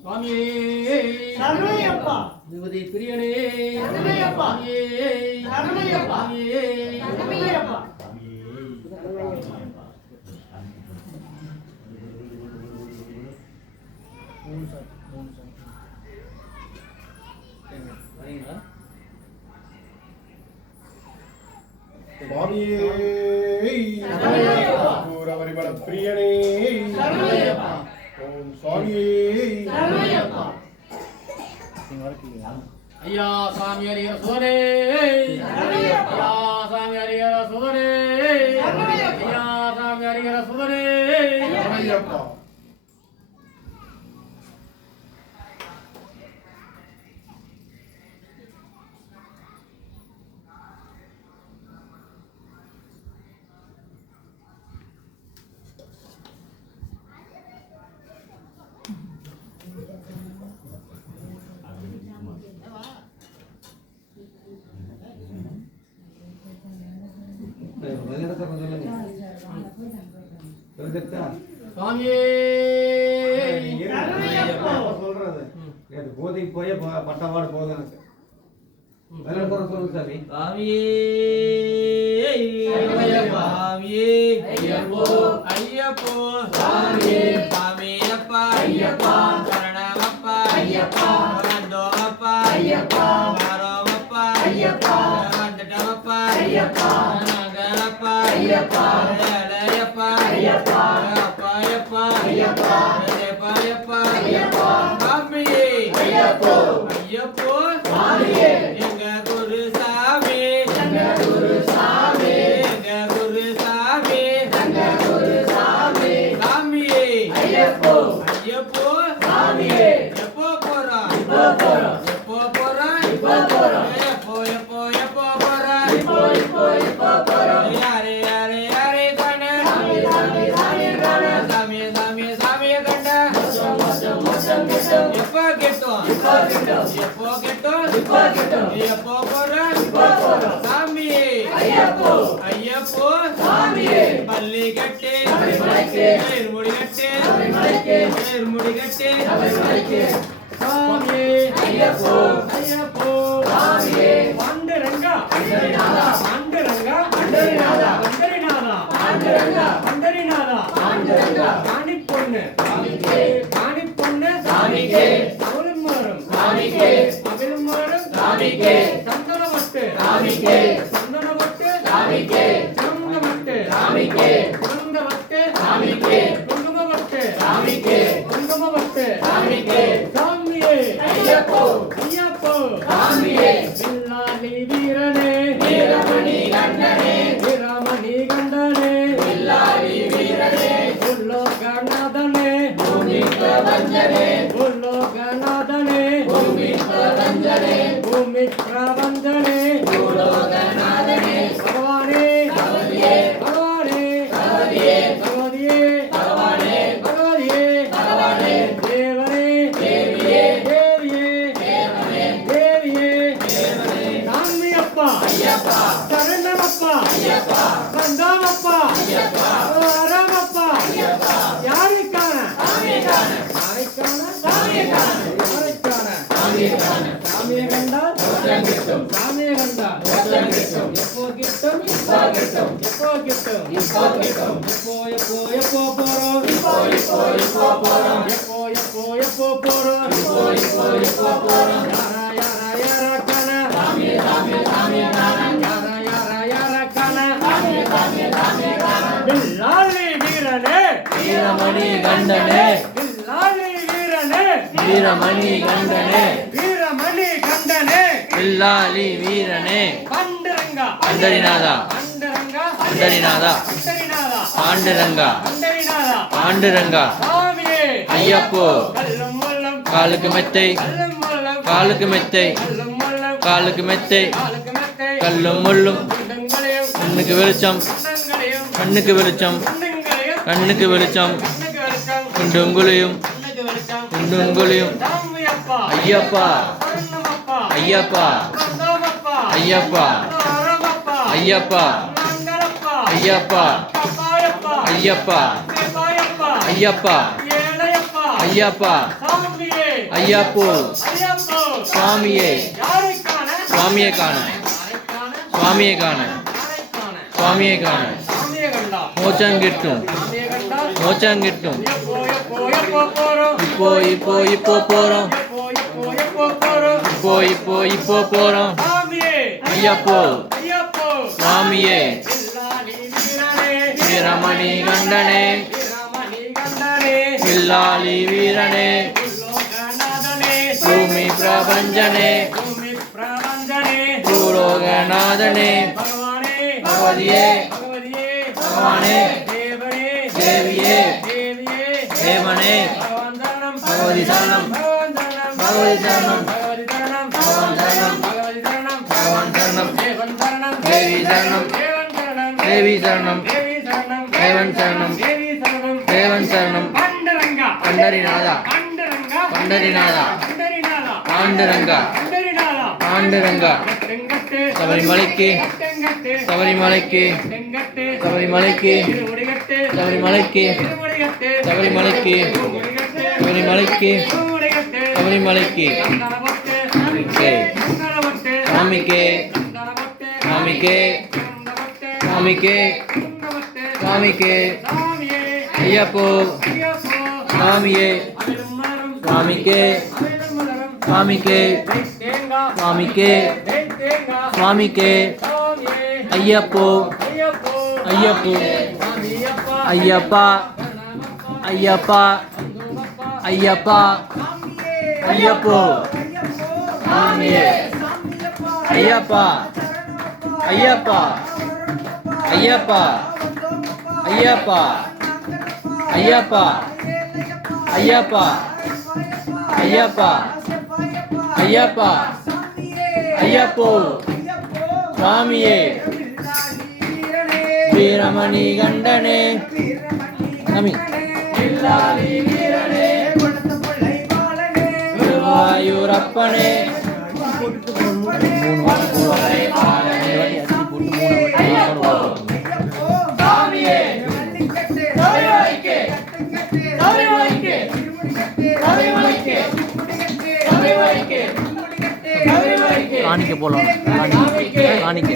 சுவாமி சரணமையப்பா விபதி பிரியனே சரணமையப்பா சரணமையப்பா சரணமையப்பா சுவாமியே பூரவரிபல பிரியனே சரணமையப்பா ஓம் சுவாமியே சரணமையப்பா ஐயா சாமி ஹரிஹர சுதனே சரணமையப்பா ஐயா சாமி ஹரிஹர சுதனே சரணமையப்பா ஐயா சாமி ஹரிஹர சுதனே சரணமையப்பா சுவாமியே போதைக்கு போய் பட்டவாடு போதும் எனக்கு சொல்லுங்க சாமி ஐயப்போ ஐயப்போ சாமியப்பா ஐயப்பா சரணமப்பா ஐயப்பா வரந்தோமப்பா ஐயப்பா வாரோமப்பா ஐயப்பா வந்துட்டமப்பா ஐயப்பா நகரப்பா ஐயப்பா ஏழையப்பா ஐயப்பா அப்பாயப்பா ஐயப்பா ஏழையப்பா ஐயப்பா சாமியே ஐயப்போ ஐயப்போ சாமியே எங்க குரு சாமி எங்க குரு சாமி எங்க குரு சாமி எங்க குரு சாமி சாமியே ஐயப்போ ஐயப்போ சாமியே எப்போ போறோம் இப்போ போறோம் எப்போ போறோம் இப்போ போறோம் எப்போ எப்போ எப்போ போறோம் இப்போ இப்போ எப்போ போறோம் யாரே யாரே யாரே கண்ணே சாமி சாமி சாமி கண்ணே சாமி சாமி சாமி கண்ணே மொத்தம் மொத்தம் கிட்டும் எப்போ கிட்டும் இப்போ கிட்டும் எப்போ கிட்டும் இப்போ கிட்டும் எப்போ போறோம் இப்போ போறோம் சாமியே ஐயப்போ ஐயப்போ சாமியே பள்ளி கட்டி மலைக்கு முடி கட்டி மலைக்கு முடி கட்டி மலைக்கு சாமியே ஐயப்போ ஐயப்போ சாமியே பாண்டரங்கா பண்டரிநாதா பாண்டரங்கா பண்டரிநாதா பண்டரிநாதா பாண்டரங்கா பண்டரிநாதா பாண்டரங்கா காணி பொண்ணு சாமிக்கே காணி பொண்ணு சாமிக்கே அவளுமாரும் சாமிக்கே அவளுமாரும் சாமிக்கே சந்தனமட்டு சாமிக்கே சந்தனமட்டு சாமிக்கே சந்தனமட்டு சாமிக்கே சந்தனமட்டு சாமிக்கே குங்குமமட்டு சாமிக்கே குங்குமமட்டு சாமிக்கே சாமியே ஐயப்போ ஐயப்போ சாமியே வில்லாலி வீரனே வீரமணி கண்டனே வீரமணி கண்டனே வில்லாலி வீரனே உல்லோகநாதனே பூமி பிரபஞ்சனே உல்லோகநாதனே பூமி பிரபஞ்சனே பூமி பிரபஞ்சனே உல்லோகநாதனே பகவானே பகவதியே பகவானே பகவதியே பகவதியே பகவானே பகவதியே பகவானே தேவனே தேவியே தேவியே தேவனே தேவியே தேவனே சாமியப்பா ஐயப்பா சரணமப்பா ஐயப்பா வந்தாமப்பா ஐயப்பா வரமப்பா ஐயப்பா யாருக்கான சாமியக்கான யாருக்கான சாமியக்கான யாருக்கான சாமியக்கான சாமியை கண்டால் மோட்சம் கிட்டும் சாமியை கண்டால் மோட்சம் கிட்டும் எப்போ கிட்டும் இப்போ கிட்டும் எப்போ கிட்டும் இப்போ கிட்டும் எப்போ எப்போ எப்போ போறோம் இப்போ இப்போ எப்போ போறோம் எப்போ எப்போ எப்போ போறோம் இப்போ இப்போ எப்போ போறோம் யாரா யாரா யாரா கான சாமி சாமி சாமி கான யாரா யாரா யாரா கான சாமி சாமி சாமி கான வில்லாலி வீரனே வீரமணி கண்டனே வில்லாலி வீரனே வீரமணி கண்டனே வீரமணி கண்டனே வில்லாலி வீரனே பண்டரங்கா பண்டரிநாதா பண்டரங்கா பண்டரிநாதா பண்டரிநாதா பாண்டுரங்கா பண்டரிநாதா பாண்டுரங்கா சாமியே ஐயப்போ கல்லும் முள்ளும் காலுக்கு மெத்தை கல்லும் முள்ளும் காலுக்கு மெத்தை கல்லும் முள்ளும் காலுக்கு மெத்தை காலுக்கு மெத்தை கல்லும் முள்ளும் குண்டங்களையும் கண்ணுக்கு வெளிச்சம் குண்டங்களையும் கண்ணுக்கு வெளிச்சம் குண்டங்களையும் கண்ணுக்கு வெளிச்சம் கண்ணுக்கு வெளிச்சம் குண்டுங்குழியும் கண்ணுக்கு வெளிச்சம் குண்டுங்குழியும் சாமியப்பா ஐயப்பா சரணமப்பா ஐயப்பா வந்தாமப்பா ஐயப்பா வரமப்பா ஐயப்பா மங்களப்பா ஐயப்பா அப்பாயப்பா ஐயப்பா பாயப்பா ஐயப்பா ஏழையப்பா ஐயப்பா சாமியே ஐயப்போ ஐயப்போ சுவாமியே யாரைக்கான சுவாமியை காண சுவாமியை காண சுவாமியை காண சாமியை கண்டா மோச்சம் கிட்டும் சாமியை கண்டா மோச்சம் கிட்டும் எப்போ போறோம் இப்போ போறோம் எப்போ போறோம் இப்போ போறோம் சாமியே ஐயப்போ ஐயப்போ சுவாமியே எல்லாரி வீரனே வீரமணி கண்டனே வீரமணி கண்டனே வில்லாளி வீரனே லோகநாதனே பூமி பிரபஞ்சனே பூமி பிரபஞ்சனே பூலோகநாதனே பகவானே பகவதியே பகவதியே பகவானே தேவனே தேவியே தேவியே தேவனே பகவான் சரணம் பகவதி சரணம் பகவான் சரணம் பகவதி சரணம் பகவதி சரணம் பகவான் சரணம் பகவதி சரணம் பகவான் சரணம் தேவன் சரணம் தேவி சரணம் தேவன் சரணம் தேவி சரணம் தேவி சரணம் தேவன் சரணம் தேவி சரணம் தேவன் சரணம் பண்டரங்கா பண்டரிநாதா பண்டரங்கா பண்டரிநாதா பண்டரிநாதா பாண்டுரங்கா பண்டரிநாதா பாண்டுரங்கா தெங்கட்டு சபரிமலைக்கு தெங்கட்டு சபரிமலைக்கு தெங்கட்டு சபரிமலைக்கு திருமுடிகட்டு சபரிமலைக்கு திருமுடிகட்டு சபரிமலைக்கு திருமுடிகட்டு சபரிமலைக்கு திருமுடிகட்டு சபரிமலைக்கு கந்தனவட்டு சாமிக்கே கந்தனவட்டு சாமிக்கே கந்தனவட்டு சாமிக்கே கந்தனவட்டு சாமிக்கே கந்தனவட்டு சாமிக்கே சாமியே ஐயப்போ ஐயப்போ சாமியே அவிலும் மலரும் சுவாமிக்கே அவிலும் மலரும் சுவாமிக்கே தேங்கா சுவாமிக்கே தேங்கா சுவாமிக்கே சாமியே ஐயப்போ ஐயப்போ ஐயப்போ சாமியப்பா ஐயப்பா ஐயப்பா ஐயப்பா ஐயப்போ சாமியே ஐயப்பா ஐயப்பா ஐயப்பா ஐயப்பா ஐயப்பா ஐயப்பா ஐயப்பா ஐயப்பா ஐயப்போ சுவாமியே வீரமணி கண்டனே சாமி குருவாயூரப்பனே காணிக்க போலாம் காணிக்க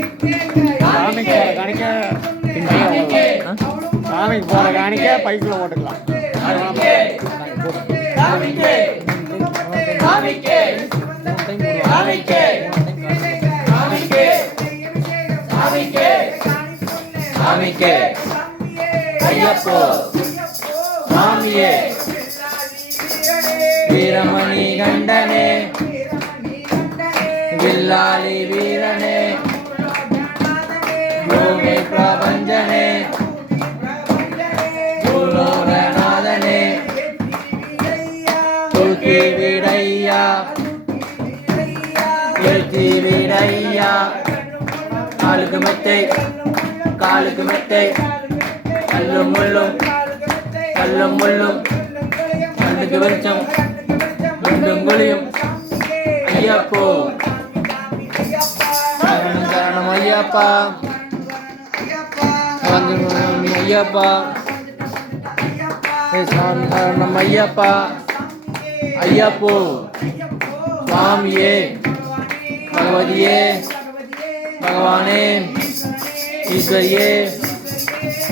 சாமிக்கு போற காணிக்க பைக்கில் ஓட்டுக்கலாம் சாமிக்கே ஐயப்போ சாமியே வீரமணி கண்டனே வில்லாளி வீரனே பூமி பிரபஞ்சனே பூலோகநாதனே தூக்கி விடையா எழுத்தி விடையா காலுக்கு மெத்தை காலுக்கு மெத்தை கல்லும் முள்ளும் கல்லும் முள்ளும் கண்ணுக்கு வெளிச்சம் குண்டும் குழியும் ஐயப்போ சரணம் சரணம் ஐயப்பா ஐயப்பா சாமி சரணம் ஐயப்பா ஐயப்போ சுவாமியே பகவதியே பகவானே ஈஸ்வரியே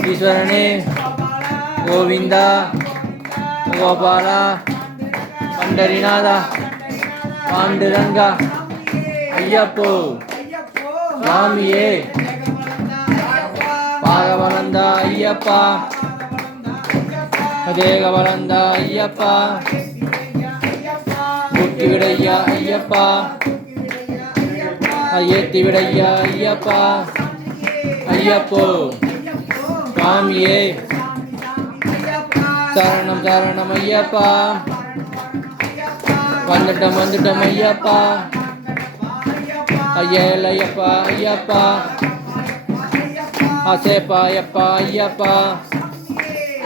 ஈஸ்வரனே கோவிந்தா கோபாலா பண்டரிநாதா பாண்டுரங்கா ஐயப்போ சுவாமியே பாகவலந்தா ஐயப்பா தேகவலந்தா ஐயப்பா குட்டி விடையா ஐயப்பா ஐயத்தி விடையா ஐயப்பா ஐயப்போ சுவாமியே சரணம் சரணம் ஐயப்பா வந்துட்டோம் ஐயப்பா ஐயப்பா ஐயப்பா அசேப்பா ஐயப்பா ஐயப்பா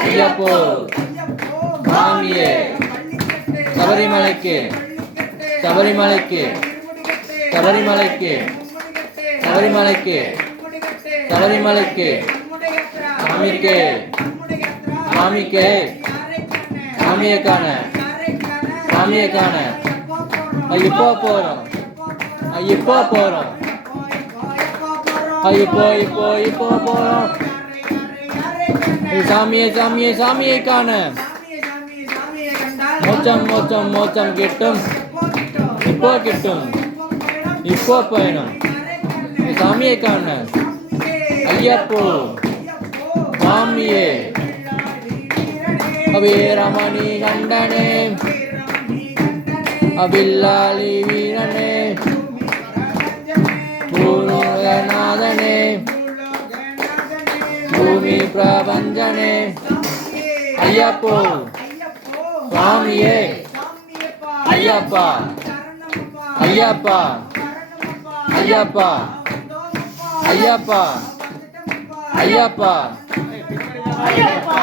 ஐயப்போ சுவாமியே சபரிமலைக்கு சபரிமலைக்கு சபரிமலைக்கு சபரிமலைக்கு சபரிமலைக்கு சாமிக்கே சாமிக்கு சாமியை காண சாமியை காண இப்போ போறோம் இப்போ போறோம் இப்போ போறோம் சாமியை சாமியை சாமியை காண மோச்சம் மோச்சம் மோச்சம் கிட்டும் இப்போ கிட்டும் இப்போ பயணம் சாமியை காண ஐயப்போ சாமியே வீரமணி கண்டனே அபில்லாளி வீரனே பூலோகநாதனே பூமி பிரபஞ்சனே ஐயப்போ சுவாமியே ஐயப்பா ஐயப்பா ஐயப்பா ஐயப்பா ஐயப்பா ஐயப்பா